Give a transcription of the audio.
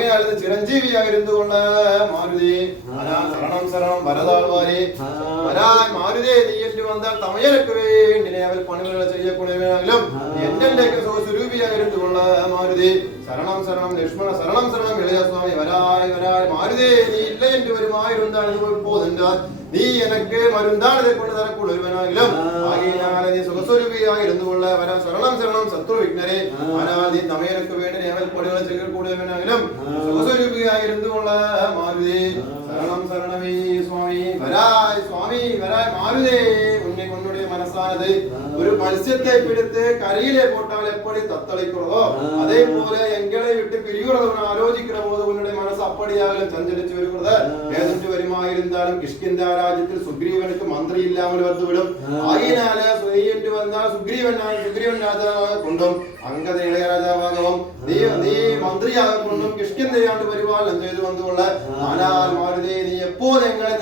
ആകയാൽ ചിരഞ്ജീവിയായിരുന്നുകൊണ്ട് മാരുതി. ശരണം ശരണം വരതാൾവാരി വരാൻ മാരുതി നീയേറ്റു വന്നാൽ തമയനക്ക് വേണ്ടി അവർ പണികൾ ചെയ്യപ്പെടുകയാണെങ്കിലും എന്റെ സ്വരൂപിയായിരുന്നുകൊണ്ട് മാരുതി. ശരണം ശരണം ലക്ഷ്മണ ശരണം ശരണം ഇളയസ്വാമി വരായ് വരായ്. മാരുതി നീ ഇല്ല എന്റെ വരുമായിരുന്നാണ് പോകുന്നുണ്ട് നീ എനക്ക് മരുന്താണ് കൊണ്ട് തരക്കൊള്ളൊരുവനാകിലും ആകെ സുഖസ്വരൂപിയായിരുന്നുകൊണ്ട് വരാൻ ശരണം ശരണം ശത്രു വിഘ്നരെ അനാദി തമയനക്ക് വേണ്ടി പടിവളച്ചെങ്കിൽ കൂടുതലും സ്വസ്വരൂപിയായിരുന്നുള്ള മാരുതി. ശരണം ശരണമേ സ്വാമി. വരായ് സ്വാമി വരായ് മാരുതേ. ഉന്നെ കൊണ്ടുടേ മനസ്സാനത് ഒരു മത്സ്യത്തെ പിടിത്ത് കരയിലെ പോട്ടാൽ എപ്പടി തത്തളിക്കുന്നതോ അതേപോലെ എങ്കിലെ വിട്ട് പിരിയുറതും ആലോചിക്കുന്ന പോത് ഉന്നുടെ മനസ്സ് അപ്പടിയാകലും സഞ്ചരിച്ചു വരുന്നത്. ഏതൊരു വരുമായിരുന്നാലും കിഷ്കിന്ത രാജ്യത്തിൽ സുഗ്രീവനക്ക് മന്ത്രി ഇല്ലാമൽ വന്നു വിടും ആയിനാല് സുനീയന്റ് വന്നാൽ സുഗ്രീവൻ സുഗ്രീവൻ രാജാവ് കൊണ്ടും അങ്കത ഇളയ രാജാവാക. മന്ത്രിയാകൊണ്ടും കിഷ്കിന്ധയാണ്ട് പരിപാലനം ചെയ്തുകൊണ്ടുമുള്ള നാനാൽ മാരുതേ നീ എപ്പോ എങ്ങനെ